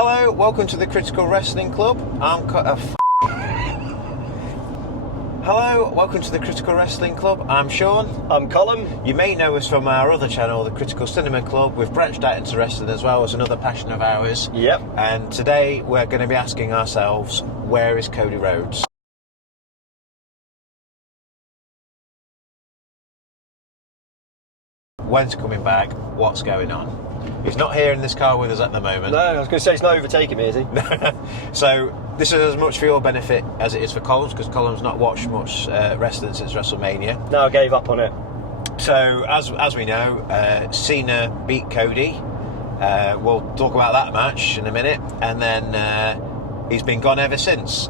Hello, welcome to the Critical Wrestling Club. Hello, welcome to the Critical Wrestling Club. I'm Sean. I'm Colm. You may know us from our other channel, the Critical Cinema Club. We've branched out into wrestling as well as another passion of ours. Yep. And today we're going to be asking ourselves, where is Cody Rhodes? When's he coming back? What's going on? He's not here in this car with us at the moment. No, I was going to say he's not overtaking me, is he? So this is as much for your benefit as it is for Colm's, because Colm's not watched much wrestling since WrestleMania. No, I gave up on it. So as we know, Cena beat Cody. We'll talk about that match in a minute, and then he's been gone ever since.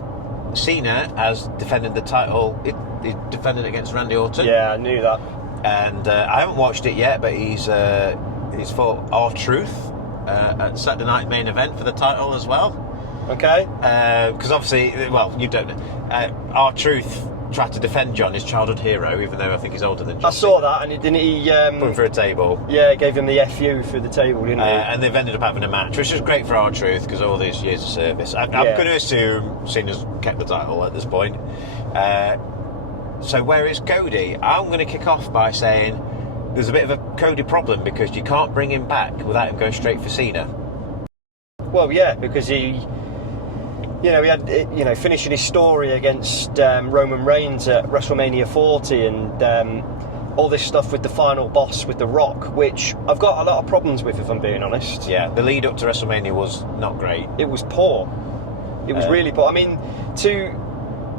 Cena has defended the title. He defended against Randy Orton. Yeah, I knew that. And I haven't watched it yet, but he's fought R-Truth at Saturday Night Main Event for the title as well. Okay. Because obviously, well, you don't know. R-Truth tried to defend John, his childhood hero, even though I think he's older than John. I saw that, and didn't he... put him through a table. Yeah, gave him the FU through the table, didn't he? And they've ended up having a match, which is great for R-Truth, because all these years of service. I'm going to assume Cena's kept the title at this point. So where is Cody? I'm going to kick off by saying there's a bit of a Cody problem, because you can't bring him back without him going straight for Cena. Well, yeah, because he had, finishing his story against Roman Reigns at WrestleMania 40 and all this stuff with the final boss with The Rock, which I've got a lot of problems with, if I'm being honest. Yeah, the lead up to WrestleMania was not great. It was poor. It was really poor. I mean, to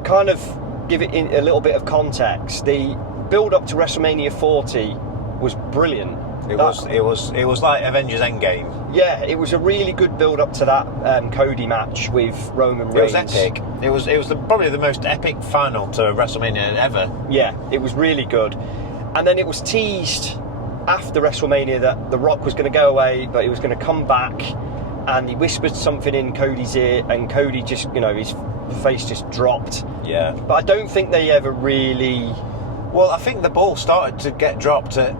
kind of give it in a little bit of context, the build up to WrestleMania 40 was brilliant. It was like Avengers Endgame. Yeah, it was a really good build up to that Cody match with Roman Reigns. It was epic. It was probably the most epic final to WrestleMania ever. Yeah, it was really good. And then it was teased after WrestleMania that The Rock was going to go away, but he was going to come back, and he whispered something in Cody's ear, and Cody just, his face just dropped. Yeah. But I don't think they ever really... Well, I think the ball started to get dropped at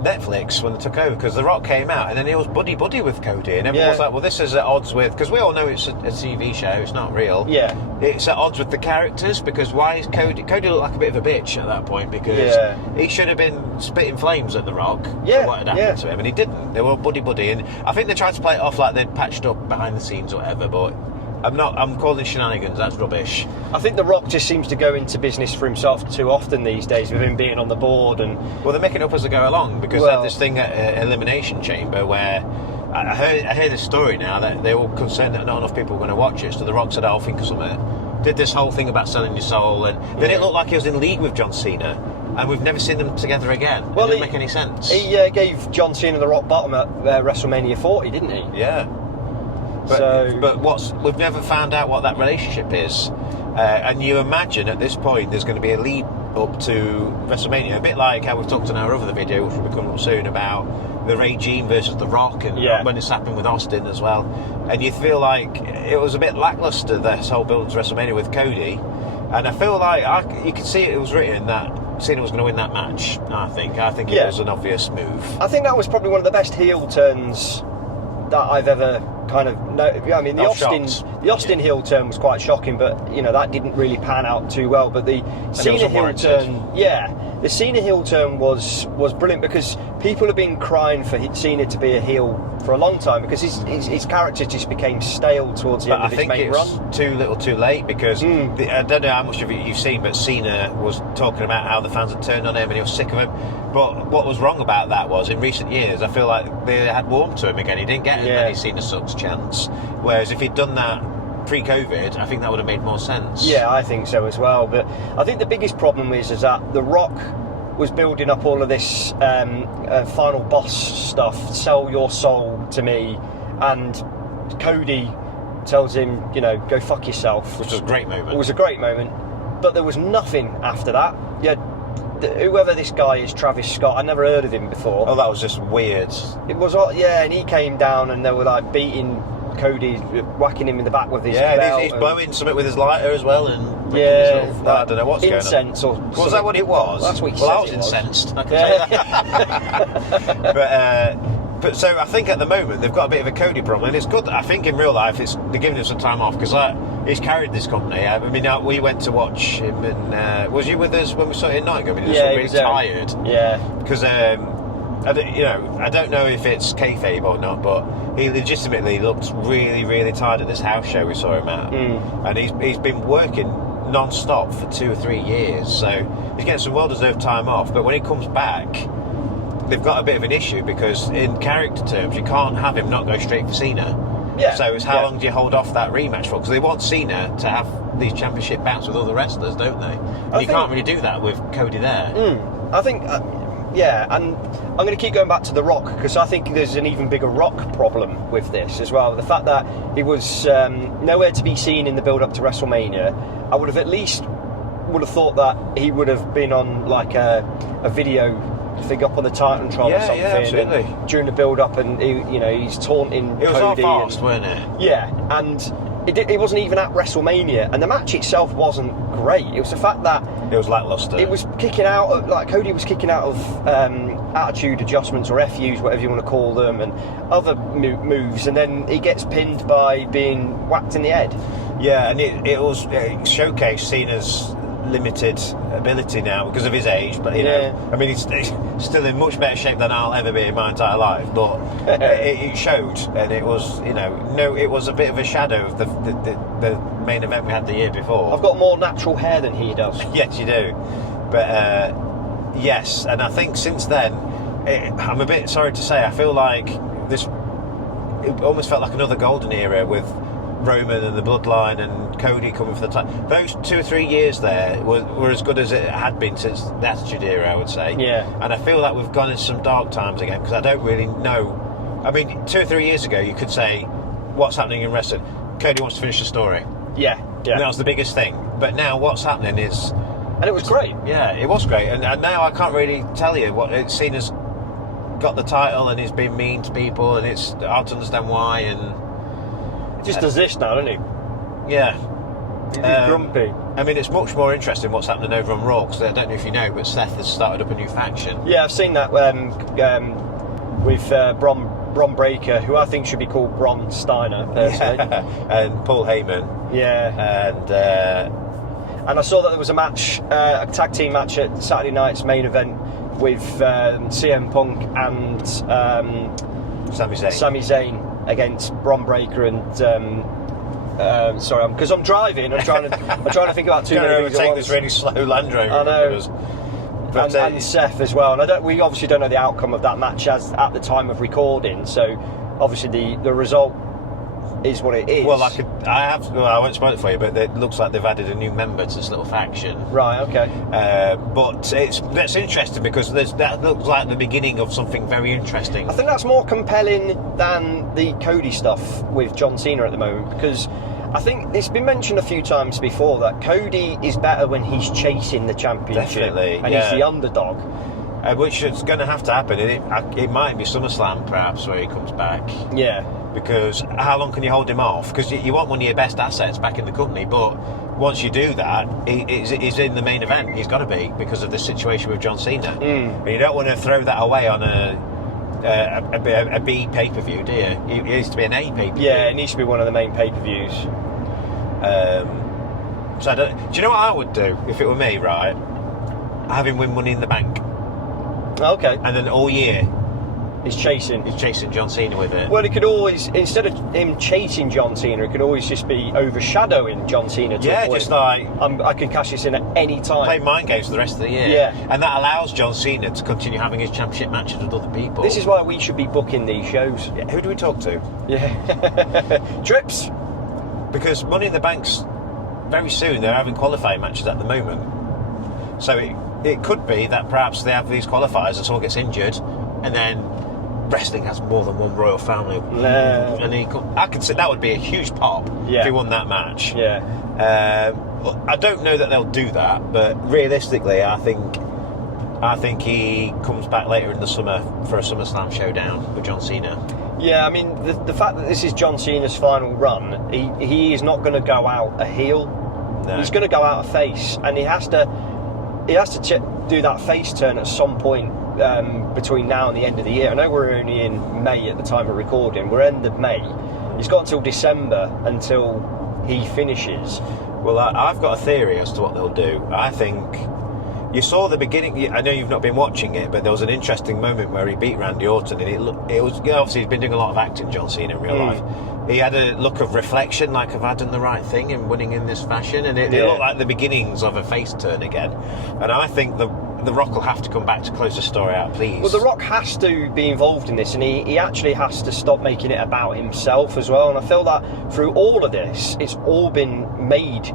Netflix when they took over, because The Rock came out and then he was buddy-buddy with Cody, and everyone was like, well, this is at odds with... Because we all know it's a TV show, it's not real. Yeah. It's at odds with the characters, because why is Cody... Cody looked like a bit of a bitch at that point, because he should have been spitting flames at The Rock for what had happened to him, and he didn't. They were buddy-buddy, and I think they tried to play it off like they'd patched up behind the scenes or whatever, but... I'm calling shenanigans, that's rubbish. I think The Rock just seems to go into business for himself too often these days, with him being on the board. And well, they're making it up as they go along, because they had this thing at Elimination Chamber where I heard this story now that they were concerned that not enough people were going to watch it, so The Rock said, I'll think of something. Did this whole thing about selling your soul, and then it looked like he was in league with John Cena, and we've never seen them together again. Well, it didn't make any sense. He gave John Cena the rock bottom at WrestleMania 40, didn't he? Yeah. But we've never found out what that relationship is, and you imagine at this point there's going to be a lead up to WrestleMania, a bit like how we've talked in our other video, which will be coming up soon, about the regime versus The Rock, and when it's happened with Austin as well. And you feel like it was a bit lackluster, this whole build to WrestleMania with Cody, and I feel like you could see it was written that Cena was going to win that match. I think it was an obvious move. I think that was probably one of the best heel turns that I've ever kind of I mean, the Austin heel turn was quite shocking, but that didn't really pan out too well. But the Cena heel turn, the Cena heel turn was brilliant, because people have been crying for Cena to be a heel for a long time, because his character just became stale towards the end of his main run. I think it's too little too late, because I don't know how much of it you've seen, but Cena was talking about how the fans had turned on him and he was sick of him. But what was wrong about that was, in recent years, I feel like they had warmed to him again. He didn't get as many Cena sucks chants, whereas if he'd done that pre-COVID, I think that would have made more sense. Yeah, I think so as well. But I think the biggest problem is that The Rock was building up all of this final boss stuff, sell your soul to me, and Cody tells him, go fuck yourself. Which was a great moment. It was a great moment, but there was nothing after that. Whoever this guy is, Travis Scott, I never heard of him before. Oh, that was just weird. It was, and he came down and they were like beating Cody, whacking him in the back with his belt. Yeah, he's blowing something with his lighter as well, and I don't know what's going on. Incense or was that what it was? That's what he I said was it was. incensed. I can tell you that. But But so I think at the moment they've got a bit of a Cody problem, and it's good. I think in real life they're giving him some time off because he's carried this company. I mean, we went to watch him, and was you with us when we saw it in Nottingham? He was really tired. Yeah. Because I don't know if it's kayfabe or not, but he legitimately looked really, really tired at this house show we saw him at, and he's been working non-stop for 2 or 3 years, so he's getting some well-deserved time off. But when he comes back, they've got a bit of an issue because in character terms you can't have him not go straight for Cena. Yeah. So it's how long do you hold off that rematch for? Because they want Cena to have these championship bouts with other wrestlers, don't they? And you can't really do that with Cody there. I think and I'm going to keep going back to The Rock because I think there's an even bigger Rock problem with this as well. The fact that he was nowhere to be seen in the build-up to WrestleMania, I would have thought that he would have been on like a video thing up on the Titantron or something. Yeah, absolutely. During the build-up, and he's taunting Cody. It was all fast, wasn't it? Yeah, and it wasn't even at WrestleMania, and the match itself wasn't great. It was the fact that it was lackluster. It was kicking out of, Cody was kicking out of attitude adjustments or FUs, whatever you want to call them, and other moves, and then he gets pinned by being whacked in the head. Yeah, and it showcased Cena's limited ability now because of his age, but I mean he's still in much better shape than I'll ever be in my entire life, but it showed, and it was it was a bit of a shadow of the main event we had the year before. I've got more natural hair than he does. Yes, you do, but yes, and I think since then I'm a bit sorry to say I feel like it almost felt like another golden era with Roman and the Bloodline and Cody coming for the title. Those 2 or 3 years there were as good as it had been since the Attitude Era, I would say. Yeah. And I feel like we've gone into some dark times again because I don't really know. I mean, 2 or 3 years ago, you could say, what's happening in wrestling? Cody wants to finish the story. Yeah. And that was the biggest thing. But now what's happening is... And it was great. Yeah, it was great. And now I can't really tell you what it's seen as got the title and he's been mean to people and it's hard to understand why and... He just does this now, doesn't he? Yeah. He's grumpy. I mean, it's much more interesting what's happening over on Raw, because I don't know if you know, but Seth has started up a new faction. Yeah, I've seen that with Bron Breakker, who I think should be called Bron Steiner, personally. Yeah. And Paul Heyman. Yeah. And I saw that there was a match, a tag team match at Saturday night's main event with CM Punk and Sami Zayn against Bron Breakker and sorry, because I'm driving. I'm trying to think about too many things. Take this really slow Land Rover. I know. But, and Seth as well. And we obviously don't know the outcome of that match as at the time of recording. So obviously the result is what it is. Well, I won't spoil it for you, but it looks like they've added a new member to this little faction. Right. Okay. But that's interesting because that looks like the beginning of something very interesting. I think that's more compelling than the Cody stuff with John Cena at the moment, because I think it's been mentioned a few times before that Cody is better when he's chasing the championship. Definitely, and he's the underdog. Which is going to have to happen. It might be SummerSlam, perhaps, where he comes back. Yeah. Because how long can you hold him off? Because you want one of your best assets back in the company, but once you do that, he's in the main event. He's got to be, because of the situation with John Cena. And you don't want to throw that away on a B pay-per-view, do you? It needs to be an A pay-per-view. Yeah, it needs to be one of the main pay-per-views. So do you know what I would do if it were me, right? Have him win Money in the Bank. Okay. And then all year he's chasing John Cena with it. Well, it could always, instead of him chasing John Cena, it could always just be overshadowing John Cena to a point. Just like I can cash this in at any time. Play mind games for the rest of the year. Yeah. And that allows John Cena to continue having his championship matches with other people. This is why we should be booking these shows. Yeah. Who do we talk to? Yeah. Trips. Because Money in the Bank's very soon. They're having qualifying matches at the moment. So it could be that perhaps they have these qualifiers and someone gets injured, and then wrestling has more than one royal family. And I could say that would be a huge pop if he won that match. Yeah. I don't know that they'll do that, but realistically, I think he comes back later in the summer for a SummerSlam showdown with John Cena. Yeah, I mean, the fact that this is John Cena's final run, he is not going to go out a heel. No. He's going to go out a face, and he has to do that face turn at some point between now and the end of the year. I know we're only in May at the time of recording. We're end of May. He's got until December until he finishes. Well, I've got a theory as to what they'll do. I think you saw the beginning. I know you've not been watching it, but there was an interesting moment where he beat Randy Orton, and it was obviously he's been doing a lot of acting, John Cena, in real life. He had a look of reflection, like, have I done the right thing in winning in this fashion? And it looked like the beginnings of a face turn again. And I think the Rock will have to come back to close the story out, please. Well, The Rock has to be involved in this, and he actually has to stop making it about himself as well. And I feel that through all of this, it's all been made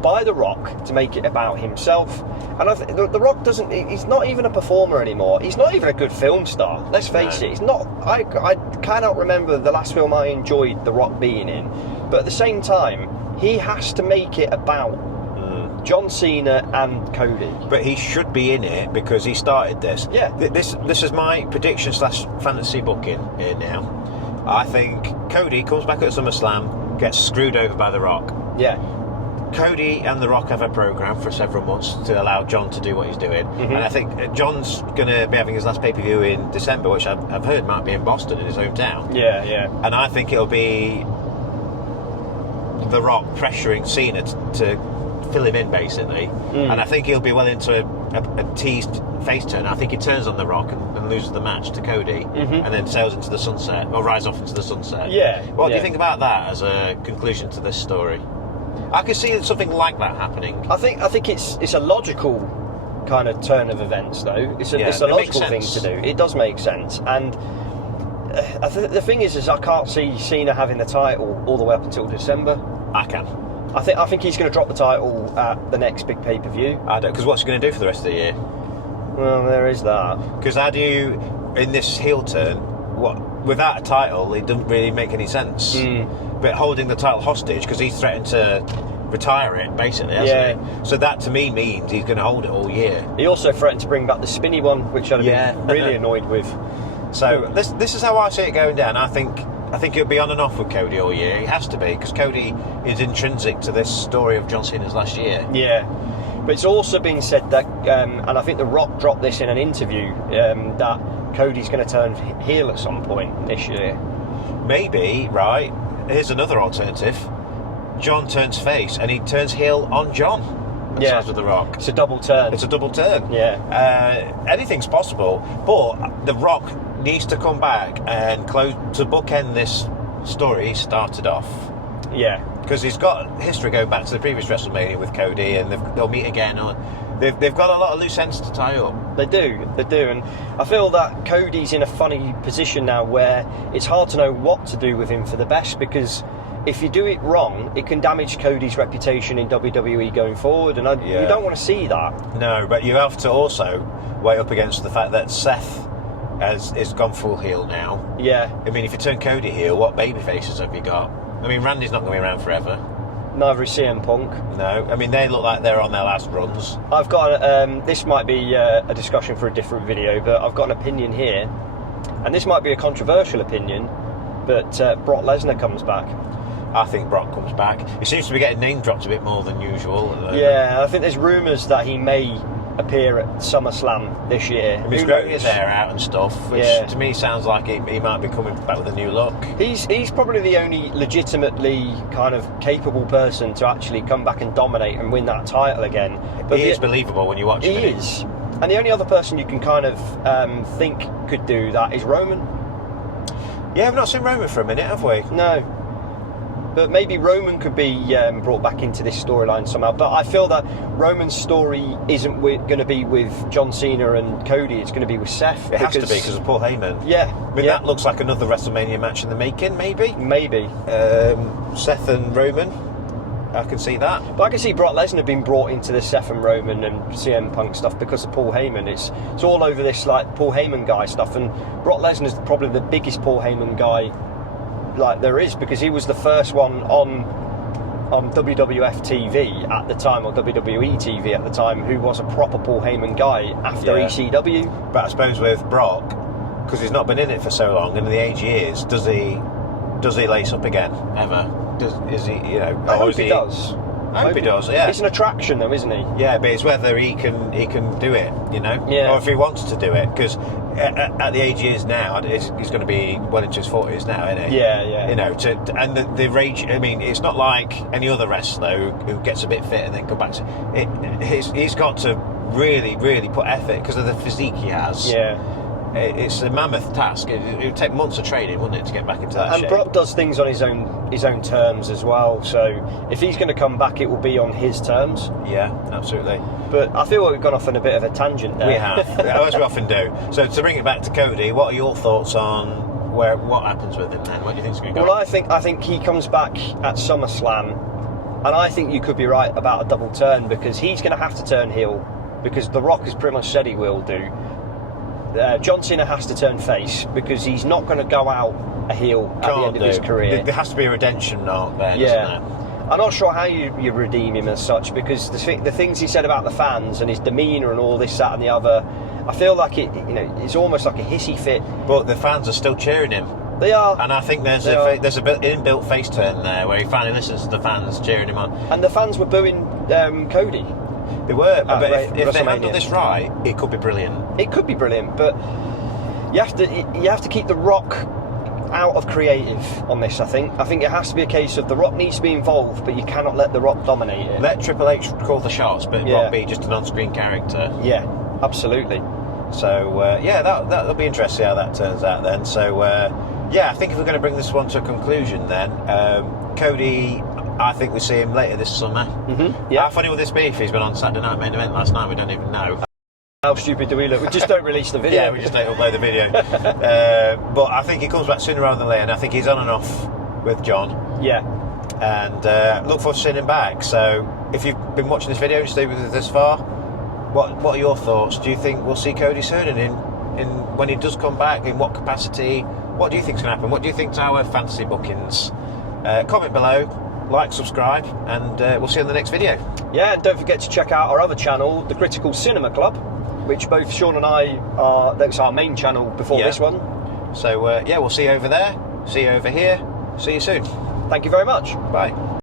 by The Rock to make it about himself. And The Rock he's not even a performer anymore. He's not even a good film star, let's face it. He's not. I cannot remember the last film I enjoyed The Rock being in, but at the same time he has to make it about John Cena and Cody. But he should be in it because he started this. Yeah. This is my prediction / fantasy booking here now. I think Cody comes back at SummerSlam, gets screwed over by The Rock. Yeah. Cody and The Rock have a programme for several months to allow John to do what he's doing. And I think John's going to be having his last pay-per-view in December, which I've heard might be in Boston, in his hometown. Yeah, yeah. And I think it'll be The Rock pressuring Cena to fill him in, basically. And I think he'll be well into a teased face turn. I think he turns on The Rock and loses the match to Cody, and then sails into the sunset, or rides off into the sunset. Yeah. What do you think about that as a conclusion to this story? I could see something like that happening. I think it's a logical kind of turn of events, though. It's a logical thing to do. It does make sense, and the thing is I can't see Cena having the title all the way up until December. I can. I think he's going to drop the title at the next big pay-per-view. I don't, because what's he going to do for the rest of the year? Well, there is that. Because how do you, in this heel turn, without a title, it doesn't really make any sense. But holding the title hostage, because he's threatened to retire it, basically, hasn't he? So that, to me, means he's going to hold it all year. He also threatened to bring back the spinny one, which I'd have been really annoyed with. So this is how I see it going down. I think it'll be on and off with Cody all year. It has to be, because Cody is intrinsic to this story of John Cena's last year. Yeah. But it's also been said that, and I think The Rock dropped this in an interview, that Cody's going to turn heel at some point this year. Maybe, right. Here's another alternative. John turns face, and he turns heel on John. Sides with The Rock. It's a double turn. It's a double turn. Yeah. Anything's possible, but The Rock needs to come back and close to bookend this story he started off. Yeah. Because he's got history going back to the previous WrestleMania with Cody, and they'll meet again. They've got a lot of loose ends to tie up. They do, and I feel that Cody's in a funny position now where it's hard to know what to do with him for the best, because if you do it wrong, it can damage Cody's reputation in WWE going forward, and you don't want to see that. No, but you have to also weigh up against the fact that Seth is gone full heel now. Yeah. I mean, if you turn Cody heel, what baby faces have you got? I mean, Randy's not going to be around forever. Neither is CM Punk. No, I mean, they look like they're on their last runs. I've got, this might be a discussion for a different video, but I've got an opinion here, and this might be a controversial opinion, but Brock Lesnar comes back. I think Brock comes back. He seems to be getting name dropped a bit more than usual. Yeah, I think there's rumours that he may appear at SummerSlam this year. I mean, he's growing his hair out and stuff, which to me sounds like he might be coming back with a new look. He's probably the only legitimately kind of capable person to actually come back and dominate and win that title again. But he is believable when you watch him. He is. And the only other person you can kind of think could do that is Roman. Yeah, we've not seen Roman for a minute, have we? No. But maybe Roman could be brought back into this storyline somehow. But I feel that Roman's story isn't going to be with John Cena and Cody. It's going to be with Seth. It has to be because of Paul Heyman. Yeah. I mean, that looks like another WrestleMania match in the making, maybe? Maybe. Seth and Roman. I can see that. But I can see Brock Lesnar being brought into the Seth and Roman and CM Punk stuff because of Paul Heyman. It's all over this like Paul Heyman guy stuff. And Brock Lesnar's probably the biggest Paul Heyman guy like there is, because he was the first one on WWF TV at the time, or WWE TV at the time, who was a proper Paul Heyman guy after ECW. But I suppose with Brock, because he's not been in it for so long, and in the age he is, does he lace up again ever? Is he, you know? I hope he does. I hope he does. Yeah, it's an attraction, though, isn't he? Yeah, but it's whether he can do it, you know, Yeah. or if he wants to do it. Because at the age he is now, he's going to be well into his 40s now, isn't he? Yeah. You know, and the rage. I mean, it's not like any other wrestler who gets a bit fit and then come back to. He's got to really put effort because of the physique he has. Yeah. It's a mammoth task. It would take months of training, wouldn't it, to get back into that shape? And Brock does things on his own terms as well. So if he's going to come back, it will be on his terms. Yeah, absolutely. But I feel like we've gone off on a bit of a tangent there. We have, as we often do. So to bring it back to Cody, what are your thoughts on what happens with him then? What do you think's going to go? Well, I think he comes back at SummerSlam, and I think you could be right about a double turn because he's going to have to turn heel because The Rock has pretty much said he will do. John Cena has to turn face because he's not going to go out a heel at the end of his career. There has to be a redemption arc there, yeah. doesn't there? I'm not sure how you redeem him as such because the things he said about the fans and his demeanour and all this, that and the other, I feel like it's almost like a hissy fit. But the fans are still cheering him. They are. And I think there's a inbuilt face turn there where he finally listens to the fans cheering him on. And the fans were booing Cody. They were, but if they handle this right, it could be brilliant. It could be brilliant, but you have to keep The Rock out of creative on this. I think it has to be a case of The Rock needs to be involved, but you cannot let The Rock dominate it. Let Triple H call the shots, but Rock be just an on-screen character. Yeah, absolutely. So that'll be interesting how that turns out then. So I think if we're going to bring this one to a conclusion, then Cody, I think we see him later this summer. Mm-hmm. Yeah. How funny would this be if he's been on Saturday Night Main Event last night? We don't even know. How stupid do we look? We just don't release the video. Yeah, we just don't upload the video. But I think he comes back sooner rather than later, and I think he's on and off with John. Yeah. And look forward to seeing him back. So if you've been watching this video and stayed with us this far, what are your thoughts? Do you think we'll see Cody soon? And in when he does come back, in what capacity? What do you think's going to happen? What do you think to our fantasy bookings? Comment below. Like, subscribe, and we'll see you in the next video. Yeah, and don't forget to check out our other channel, the Critical Cinema Club, which both Sean and I are. That's our main channel before this one. So we'll see you over there. See you over here. See you soon. Thank you very much. Bye.